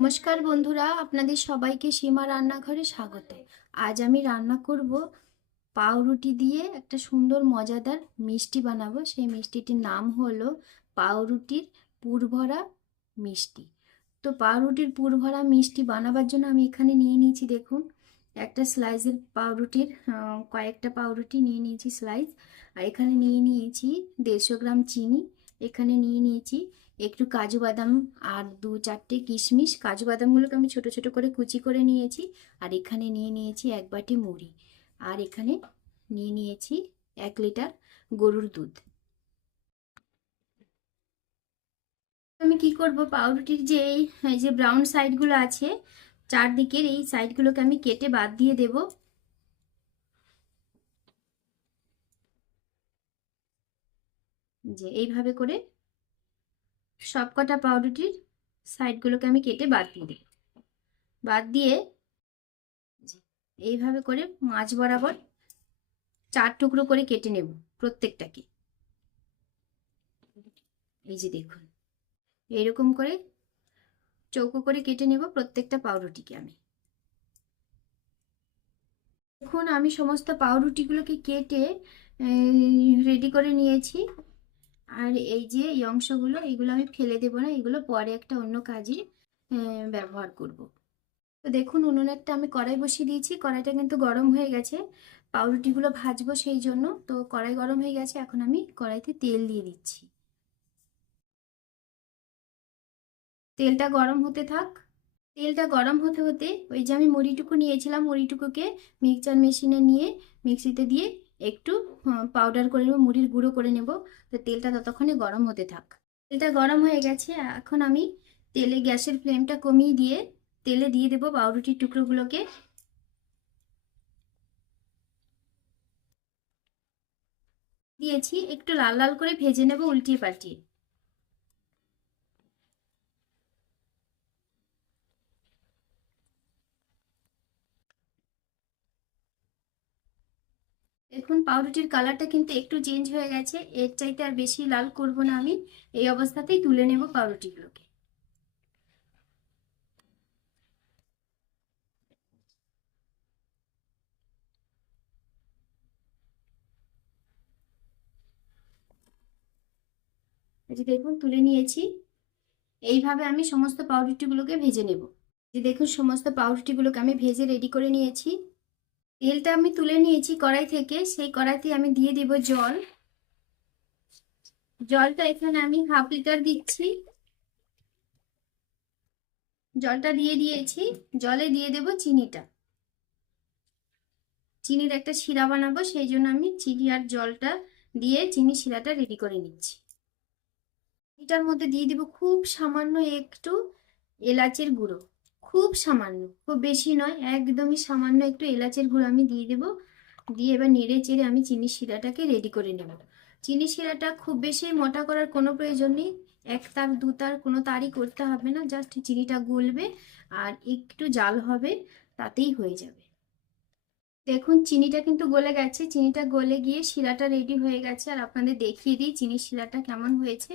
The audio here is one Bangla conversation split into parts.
নমস্কার বন্ধুরা, আপনাদের সবাইকে সীমা রান্নাঘরে স্বাগত। আজ আমি রান্না করব পাউরুটি দিয়ে একটা সুন্দর মজাদার মিষ্টি বানাবো। সেই মিষ্টিটির নাম হলো পাউরুটির পুরভরা মিষ্টি। তো পাউরুটির পুরভরা মিষ্টি বানাবার জন্য আমি এখানে নিয়ে নিয়েছি, দেখুন, একটা স্লাইসের পাউরুটির কয়েকটা পাউরুটি নিয়ে নিয়েছি স্লাইস আর এখানে নিয়ে নিয়েছি দেড়শো গ্রাম চিনি। এখানে নিয়ে নিয়েছি একটু কাজু বাদাম আর দু চারটে কিশমিশ। কাজু বাদামগুলোকে আমি ছোট ছোট করে কুচি করে নিয়েছি আর এখানে নিয়ে নিয়েছি এক বাটি মুড়ি। আর এখানে নিয়ে নিয়েছি এক লিটার গরুর দুধ। আমি কি করব? পাউরুটির যে এই যে ব্রাউন সাইডগুলো আছে, চারদিকের এই সাইডগুলোকে আমি কেটে বাদ দিয়ে দেব। যে এইভাবে করে সবকটা পাউরুটির সাইডগুলোকে আমি কেটে বাদ দিয়ে দিই বাদ দিয়ে এইভাবে করে মাছ বরাবর চার টুকরো করে কেটে নেব প্রত্যেকটাকে। এই যে দেখুন, এইরকম করে চৌকো করে কেটে নেব প্রত্যেকটা পাউরুটিকে আমি। এখন আমি সমস্ত পাউরুটিগুলোকে কেটে রেডি করে নিয়েছি। আর এই যে এই অংশগুলো এগুলো আমি ফেলে দেবো না এগুলো পরে একটা অন্য কাজে ব্যবহার করব। তো দেখুন উনুনে একটা আমি কড়াই বসিয়ে দিয়েছি, কড়াইটা কিন্তু গরম হয়ে গেছে। পাউরুটিগুলো ভাজবো সেই জন্য। তো কড়াই গরম হয়ে গেছে, এখন আমি কড়াইতে তেল দিয়ে দিচ্ছি। তেলটা গরম হতে থাক। তেলটা গরম হতে হতে ওই যে আমি মুড়িটুকু নিয়েছিলাম, মুড়িটুকুকে মিক্সচার মেশিনে নিয়ে মিক্সিতে দিয়ে একটু পাউডার করে নেব, মুড়ির গুঁড়ো করে নেব। তো তেলটা ততক্ষণে গরম হতে থাক। তেলটা গরম হয়ে গেছে, এখন আমি তেলে গ্যাসের ফ্লেমটা কমিয়ে দিয়ে তেলে দিয়ে দেবো পাউরুটির টুকরোগুলোকে। দিয়েছি, একটু লাল লাল করে ভেজে নেব উল্টিয়ে পাল্টিয়ে দেখুন পাউরুটির কালারটা কিন্তু একটু চেঞ্জ হয়ে গেছে। এর চাইতে আর বেশি লাল করব না আমি। এই অবস্থাতেই তুলে নেব পাউরুটিগুলোকে। যে দেখুন, তুলে নিয়েছি। এইভাবে আমি সমস্ত পাউরুটিগুলোকে ভেজে নেব। যে দেখুন, সমস্ত পাউরুটিগুলোকে আমি ভেজে রেডি করে নিয়েছি। তেলটা আমি তুলে নিয়েছি কড়াই থেকে, সেই কড়াইতে আমি দিয়ে দিব জল। জলটা এখানে আমি হাফ লিটার দিচ্ছি। জলটা দিয়ে দিয়েছি, জলে দিয়ে দেব চিনিটা। চিনির একটা শিরা বানাবো, সেই জন্য আমি চিনি আর জলটা দিয়ে চিনি শিরাটা রেডি করে নিচ্ছি। এটার মধ্যে দিয়ে দিব খুব সামান্য একটু এলাচের গুঁড়ো। খুব সামান্য, খুব বেশি নয়, একদমই সামান্য একটু এলাচের গুঁড়ো আমি দিয়ে দেব। দিয়ে এবার নেড়ে চেড়ে আমি চিনি শিরাটাকে রেডি করে নেব। চিনি শিরাটা খুব বেশি মোটা করার কোনো প্রয়োজন নেই, এক তার, দু তার, কোনো তারই করতে হবে না জাস্ট চিনিটা গলবে আর একটু জাল হবে, তাতেই হয়ে যাবে। দেখুন, চিনিটা কিন্তু গলে গেছে, চিনিটা গলে গিয়ে শিরাটা রেডি হয়ে গেছে। আর আপনাদের দেখিয়ে দিই চিনির শিরাটা কেমন হয়েছে।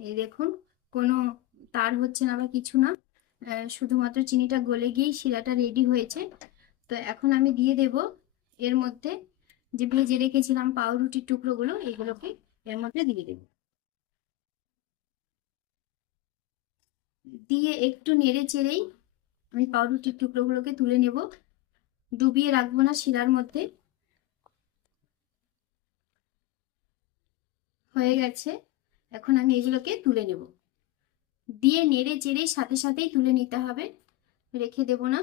এই দেখুন, কোনো তার হচ্ছে না বা কিছু না। শুধুমাত্র চিনিটা গলে গিয়েই শিরাটা রেডি হয়েছে। তো এখন আমি দিয়ে দেব এর মধ্যে যে ভেজে রেখেছিলাম পাউরুটির টুকরোগুলো, এগুলোকে এর মধ্যে দিয়ে দেব। দিয়ে একটু নেড়ে চেড়েই আমি পাউরুটির টুকরোগুলোকে তুলে নেব। ডুবিয়ে রাখব না শিরার মধ্যে। হয়ে গেছে। এখন আমি এগুলোকে তুলে নেব। দিয়ে নেড়ে চেড়ে সাথে সাথেই তুলে নিতে হবে। রেখে দেব না।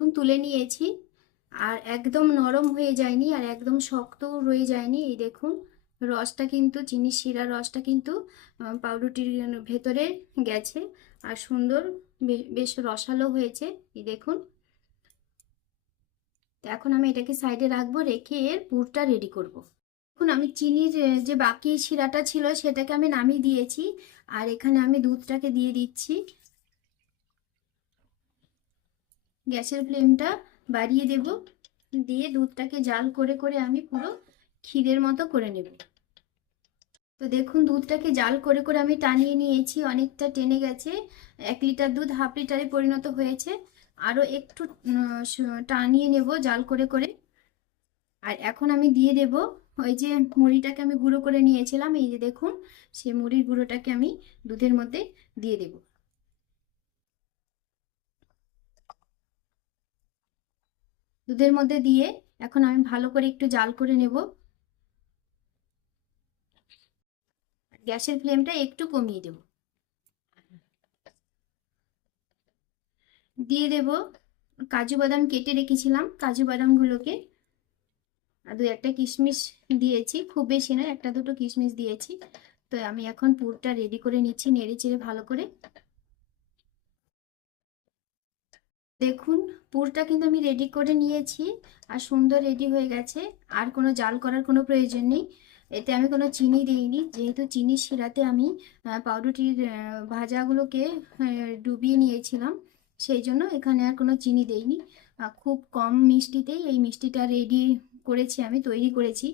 তুলে নিয়েছি। আর একদম নরম হয়ে যায়নি আর একদম শক্তও রয়ে যায়নি। এই দেখুন, রসটা কিন্তু, চিনি, শিরার রসটা কিন্তু পাউরুটির ভেতরে গেছে। আর সুন্দর বেশ রসালো হয়েছে। এই দেখুন। এখন আমি এটাকে সাইডে রাখব, রেখে এর পুরটা রেডি করব। এখন আমি চিনির যে বাকি শিরাটা ছিল সেটাকে আমি নামিয়ে দিয়েছি। আর এখানে আমি দুধটাকে দিয়ে দিচ্ছি। গ্যাসের ফ্লেমটা বাড়িয়ে দেব। দিয়ে দুধটাকে জাল করে করে আমি পুরো ক্ষীরের মতো করে নেব। তো দেখুন, দুধটাকে জাল করে করে আমি টানিয়ে নিয়েছি। অনেকটা টেনে গেছে। এক লিটার দুধ হাফ লিটারে পরিণত হয়েছে। আরও একটু টানিয়ে নেব জাল করে করে। আর এখন আমি দিয়ে দেব ওই যে মুড়িটাকে আমি গুঁড়ো করে নিয়েছিলাম, এই যে দেখুন সেই মুড়ির গুঁড়োটাকে আমি দুধের মধ্যে দিয়ে দেব। দুধের মধ্যে দিয়ে এখন আমি ভালো করে একটু জাল করে নেব। গ্যাসের ফ্লেমটা একটু কমিয়ে দেব। দিয়ে দেব কাজু বাদাম কেটে রেখেছিলাম, কাজু বাদামগুলোকে আর দু একটা কিশমিশ দিয়েছি, খুব বেশি নয়, একটা দুটো কিশমিশ দিয়েছি। তো আমি এখন পুরটা রেডি করে নিচ্ছি, নেড়ে চেড়ে ভালো করে। দেখুন, পুরটা কিন্তু আমি রেডি করে নিয়েছি আর সুন্দর রেডি হয়ে গেছে। আর কোনো জাল করার কোনো প্রয়োজন নেই। এতে আমি কোনো চিনি দিইনি, যেহেতু চিনি শিরাতে আমি পাউরুটির ভাজাগুলোকে ডুবিয়ে নিয়েছিলাম। সেই জন্য এখানে আর কোনো চিনি দেইনি। খুব কম মিষ্টিতেই এই মিষ্টিটা রেডি করেছি, আমি তৈরি করেছি।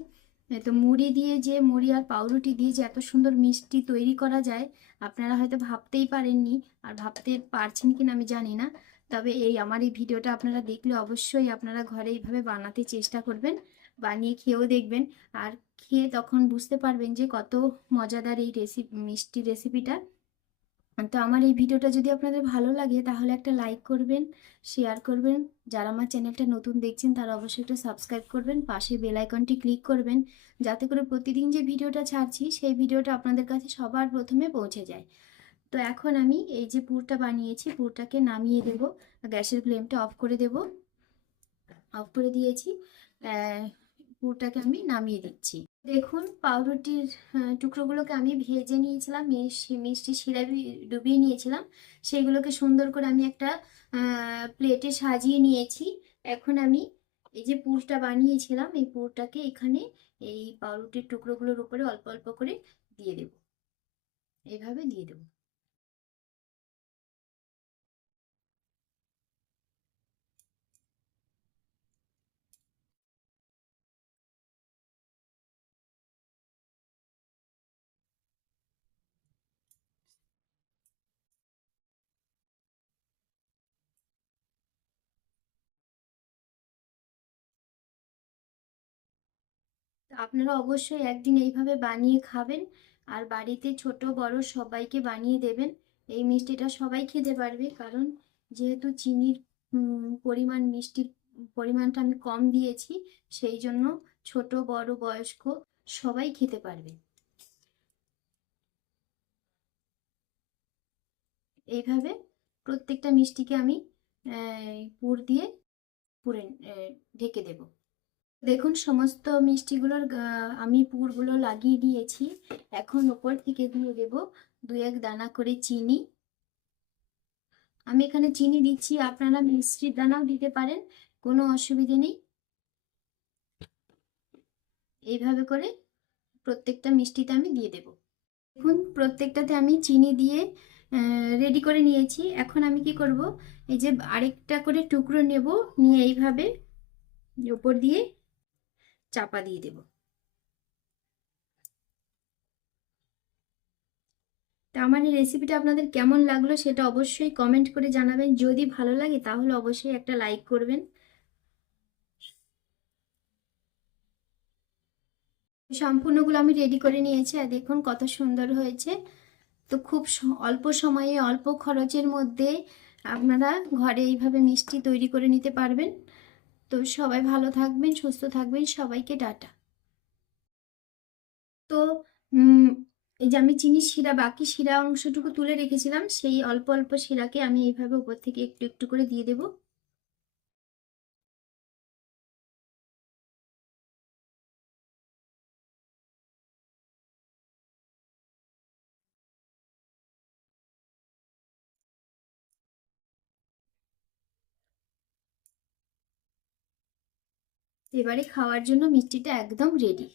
তো মুড়ি দিয়ে যে মুড়ি আর পাউরুটি দিয়ে যে এত সুন্দর মিষ্টি তৈরি করা যায়, আপনারা হয়তো ভাবতেই পারেননি আর ভাবতে পারছেন কিনা আমি জানি না। তবে এই আমার এই ভিডিওটা আপনারা দেখলে অবশ্যই আপনারা ঘরে এইভাবে বানাতে চেষ্টা করবেন, বানিয়ে খেয়েও দেখবেন। আর খেয়ে তখন বুঝতে পারবেন যে কত মজাদার এই রেসিপি মিষ্টি রেসিপিটা তো আমার এই ভিডিওটা যদি আপনাদের ভালো লাগে, তাহলে একটা লাইক করবেন শেয়ার করবেন। যারা আমার চ্যানেলটা নতুন দেখছেন, তারা অবশ্যই একটা সাবস্ক্রাইব করবেন, পাশে বেল আইকনটি ক্লিক করবেন, যাতে করে প্রতিদিন যে ভিডিওটা ছাড়ছি, সেই ভিডিওটা আপনাদের কাছে সবার প্রথমে পৌঁছে যায়। তো এখন আমি এই যে পুরটা বানিয়েছি, পুরটাকে নামিয়ে দেব, গ্যাসের ফ্লেমটা অফ করে দেব। অফ করে দিয়েছি পুরটাকে আমি নামিয়ে দিচ্ছি। দেখুন, পাউরুটির টুকরোগুলোকে আমি ভেজে নিয়েছিলাম মিষ্টি মিষ্টি শিরা ডুবিয়ে নিয়েছিলাম। সেইগুলোকে সুন্দর করে আমি একটা প্লেটে সাজিয়ে নিয়েছি। এখন আমি এই যে পুরটা বানিয়েছিলাম, এই পুরটাকে এখানে এই পাউরুটির টুকরোগুলোর উপরে অল্প অল্প করে দিয়ে দেব। এইভাবে দিয়ে দেব। আপনারা অবশ্যই একদিন এইভাবে বানিয়ে খাবেন। আর বাড়িতে ছোট, বড় সবাইকে বানিয়ে দেবেন। এই মিষ্টিটা সবাই খেতে পারবে। কারণ যেহেতু চিনির পরিমাণ, মিষ্টির পরিমাণটা আমি কম দিয়েছি, সেই জন্য ছোট, বড়, বয়স্ক সবাই খেতে পারবে। এইভাবে প্রত্যেকটা মিষ্টিকে আমি পুর দিয়ে পুরে ঢেকে দেবো। দেখুন, সমস্ত মিষ্টিগুলোর আমি পুরগুলো লাগিয়ে দিয়েছি। এখন ওপর থেকে দিয়ে দেব দু এক দানা করে চিনি। আমি এখানে চিনি দিচ্ছি, আপনারা মিষ্টির দানাও দিতে পারেন, কোনো অসুবিধে নেই। এইভাবে করে প্রত্যেকটা মিষ্টিতে আমি দিয়ে দেব। দেখুন, প্রত্যেকটাতে আমি চিনি দিয়ে রেডি করে নিয়েছি। এখন আমি কি করব, এই যে আরেকটা করে টুকরো নেব, নিয়ে এইভাবে উপর দিয়ে চাপা দিয়ে দেব। তা আমার এই রেসিপিটা আপনাদের কেমন লাগল সেটা অবশ্যই কমেন্ট করে জানাবেন। যদি ভালো লাগে তাহলে অবশ্যই একটা লাইক করবেন। সম্পূর্ণগুলো আমি রেডি করে নিয়েছি আর দেখুন কত সুন্দর হয়েছে। তো খুব অল্প সময়ে, অল্প খরচের মধ্যে আপনারা ঘরে এইভাবে মিষ্টি তৈরি করে নিতে পারবেন। তো সবাই ভালো থাকবেন, সুস্থ থাকবেন, সবাইকে ডাটা তো এই যে আমি চিনি শিরা, বাকি শিরা অংশটুকু তুলে রেখেছিলাম, সেই অল্প অল্প শিরাকে আমি এইভাবে উপর থেকে একটু একটু করে দিয়ে দেব। এবারে খাওয়ার জন্য মিষ্টিটা একদম রেডি